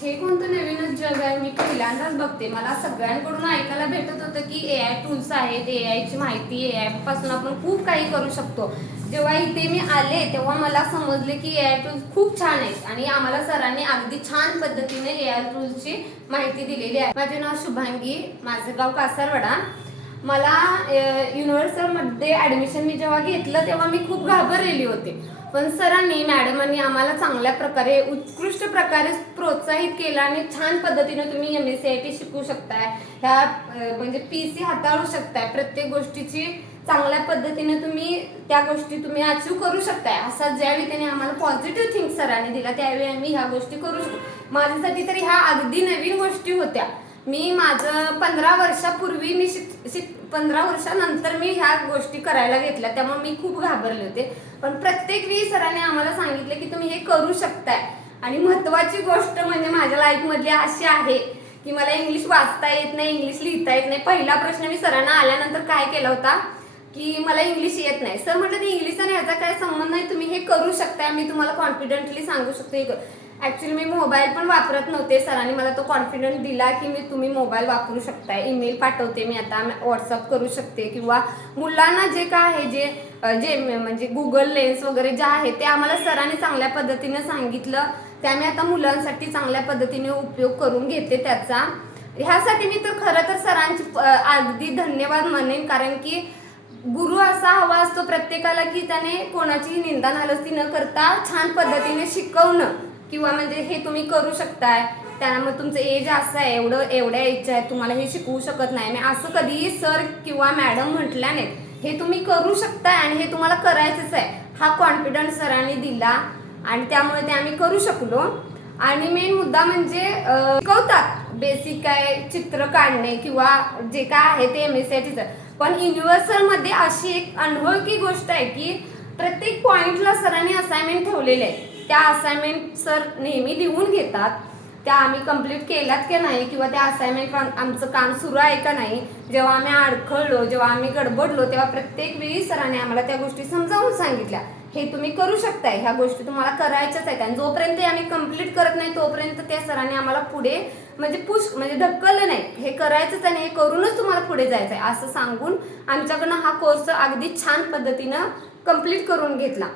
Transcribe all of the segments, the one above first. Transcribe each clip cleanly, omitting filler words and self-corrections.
हे कोणतं नवीनच जग आहे, मी पहिल्यांदाच बघते. मला सगळ्यांकडून ऐकायला भेटत होतं की AI टूल्स आहेत, AI ची माहिती, AI पासून आपण खूप काही करू शकतो. जेव्हा इथे मी आले तेव्हा मला समजले की AI टूल्स खूप छान आहेत आणि आम्हाला सरांनी अगदी छान पद्धतीने AI टूल्सची माहिती दिलेली आहे. माझे नाव शुभांगी, माझं गाव कासारवडा. मला युनिव्हर्सलमध्ये ॲडमिशन मी जेव्हा घेतलं तेव्हा मी खूप घाबरलेली होते, पण सरांनी मॅडमांनी आम्हाला चांगल्या प्रकारे उत्कृष्ट प्रकारे प्रोत्साहित केलं आणि छान पद्धतीने तुम्ही MSCIT शिकू शकताय, ह्या म्हणजे PC हाताळू शकताय, प्रत्येक गोष्टीची चांगल्या पद्धतीने तुम्ही त्या गोष्टी तुम्ही अचीव करू शकताय, असा ज्यावेळी त्यांनी आम्हाला पॉझिटिव्ह थिंक सरांनी दिला त्यावेळी आम्ही ह्या गोष्टी करू शकतो. माझ्यासाठी तरी ह्या अगदी नवीन गोष्टी होत्या. मी माझं 15 वर्षापूर्वी मी 15 वर्षानंतर मी ह्या गोष्टी करायला घेतल्या, त्यामुळे मी खूप घाबरले होते. पण प्रत्येक वेळी सरांनी आम्हाला सांगितलं की तुम्ही हे करू शकताय. आणि महत्त्वाची गोष्ट म्हणजे माझ्या लाईफमधली अशी आहे की मला इंग्लिश वाचता येत नाही, इंग्लिश लिहिता येत नाही. पहिला प्रश्न मी सरांना आल्यानंतर काय केला होता की मला इंग्लिश येत नाही. सर म्हटलं ते इंग्लिश आणि ह्याचा काय संबंध नाही, तुम्ही हे करू शकताय, मी तुम्हाला कॉन्फिडेंटली सांगू शकते. ॲक्च्युली मी मोबाईल पण वापरत नव्हते, सरांनी मला तो कॉन्फिडन्स दिला की तुम्ही मोबाईल वापरू शकताय, ईमेल पाठवते मी आता, व्हॉट्सअप करू शकते, किंवा मुलांना जे काय आहे जे म्हणजे गुगल लेन्स वगैरे जे आहे ते आम्हाला सरांनी चांगल्या पद्धतीने सांगितलं. ते आम्ही आता मुलांसाठी चांगल्या पद्धतीने उपयोग करून घेते त्याचा. ह्यासाठी मी तर खरं तर सरांची अगदी धन्यवाद म्हणेन, कारण की गुरु असा हवा असतो प्रत्येकाला की त्याने कोणाचीही निंदा नालस्ती न करता छान पद्धतीने शिकवणं, किंवा म्हणजे हे तुम्ही करू शकताय, त्यामुळे तुमचं एज असं आहे, एवढ्या एजचं आहे, तुम्हाला हे शिकवू शकत नाही, मी असं कधीही सर किंवा मॅडम म्हटल्या नाहीत. हे तुम्ही करू शकताय आणि हे तुम्हाला करायचंच आहे, हा कॉन्फिडन्स सरांनी दिला आणि त्यामुळे ते आम्ही करू शकलो. आणि मेन मुद्दा म्हणजे शिकवतात बेसिक काय चित्र काढणे किंवा जे काय आहे ते MSCITचं. पण युनिव्हर्सलमध्ये अशी एक अनोळखी गोष्ट आहे की प्रत्येक पॉईंटला सरांनी असाइनमेंट ठेवलेले आहे. त्या असाइनमेंट सर नेहमी लिहून घेतात, त्या आम्ही कंप्लीट केल्यात की नाही, किंवा त्या असाइनमेंट आमचं काम सुरू आहे का नाही. जेव्हा आम्ही अडखळलो, जेव्हा आम्ही गडबडलो, तेव्हा प्रत्येक वेळी सरांनी आम्हाला त्या गोष्टी समजावून सांगितल्या, हे तुम्ही करू शकताय, ह्या गोष्टी तुम्हाला करायच्याच आहेत. आणि जोपर्यंत आम्ही कंप्लीट करत नाही तोपर्यंत त्या सरांनी आम्हाला पुढे म्हणजे ढकललं नाही, हे करायचंच आणि हे करूनच तुम्हाला पुढे जायचं आहे असं सांगून आमच्याकडनं हा कोर्स अगदी छान पद्धतीनं कंप्लीट करून घेतला.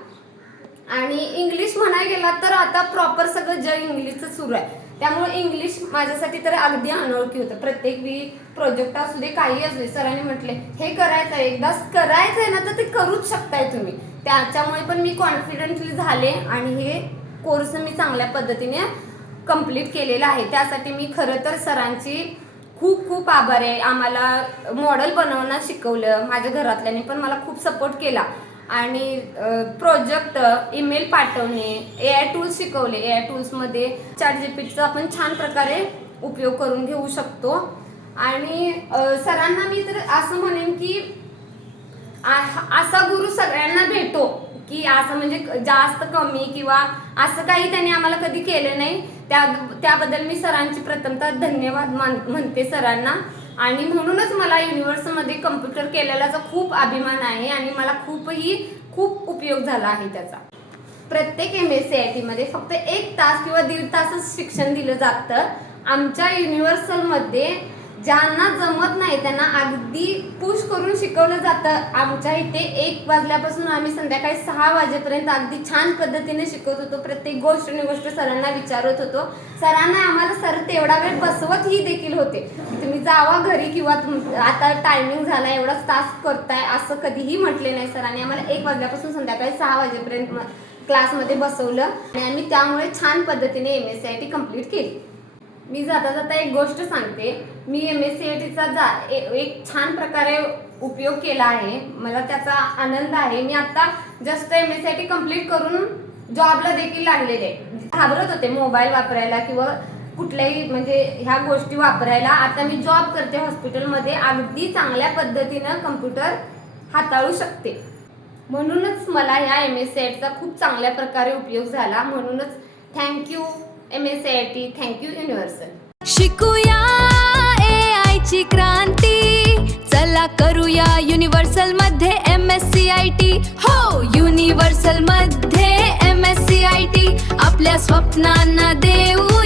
आणि इंग्लिश म्हणायला गेला तर आता प्रॉपर सगळं जग इंग्लिशचं सुरू आहे, त्यामुळे इंग्लिश माझ्यासाठी तर अगदी अनोळखी होतं. प्रत्येक वेळी प्रोजेक्ट असू दे, काही असू दे, सरांनी म्हटले हे करायचं आहे, एकदाच करायचं आहे ना तर ते करूच शकताय तुम्ही. त्याच्यामुळे पण मी कॉन्फिडेंटली झाले आणि हे कोर्स मी चांगल्या पद्धतीने कंप्लीट केलेला आहे. त्यासाठी मी खरं तर सरांची खूप खूप आभारी आहे. आम्हाला मॉडेल बनवणं शिकवलं, माझ्या घरातल्याने पण मला खूप सपोर्ट केला आणि प्रोजेक्ट, ईमेल पाठवणे, AI टूल्स शिकवले. AI टूल्समध्ये ChatGPTचा आपण छान प्रकारे उपयोग करून घेऊ शकतो. आणि सरांना मी तर असं म्हणेन की असा गुरु सगळ्यांना भेटो की असं म्हणजे जास्त कमी किंवा असं काही त्यांनी आम्हाला कधी केलं नाही. त्याबद्दल मी सरांची प्रथमतः धन्यवाद म्हणते सरांना. आणि म्हणूनच मला युनिव्हर्समध्ये कम्प्युटर केलेल्याचा खूप अभिमान आहे आणि मला खूप उपयोग झाला आहे त्याचा. प्रत्येक MSCITमध्ये फक्त 1 तास किंवा 1.5 तासच शिक्षण दिलं जातं. आमच्या युनिव्हर्सलमध्ये ज्यांना जमत नाही त्यांना अगदी पुश करून शिकवलं जातं. आमच्या इथे 1 वाजल्यापासून आम्ही संध्याकाळी 6 वाजेपर्यंत अगदी छान पद्धतीने शिकवत होतो. प्रत्येक गोष्ट सरांना विचारत होतो. सरांना आम्हाला सर तेवढा वेळ बसवतही देखील होते, तुम्ही जावा घरी किंवा आता टायमिंग झाला एवढाच तास करताय असं कधीही म्हटले नाही. सरांनी आम्हाला 1 वाजल्यापासून संध्याकाळी 6 वाजेपर्यंत क्लासमध्ये बसवलं आणि आम्ही त्यामुळे छान पद्धतीने MSCIT कंप्लीट केली. मी जाता एक गोष्ट सांगते, मी MSCITचा एक छान प्रकारे उपयोग केला आहे, मला त्याचा आनंद आहे. मी आता जस्ट MSCIT कंप्लीट करून जॉबला देखील लागलेले. घाबरत होते मोबाईल वापरायला किंवा कुठल्याही म्हणजे ह्या गोष्टी वापरायला. आता मी जॉब करते हॉस्पिटलमध्ये, अगदी चांगल्या पद्धतीनं कम्प्युटर हाताळू शकते. म्हणूनच मला ह्या MSCITचा खूप चांगल्या प्रकारे उपयोग झाला. म्हणूनच थँक्यू MSCIT, थँक्यू युनिव्हर्सल. शिकूया AI ची क्रांती, चला करूया युनिव्हर्सल मध्ये MSCIT. हो, युनिव्हर्सल मध्ये MSCIT, आपल्या स्वप्नांना देऊ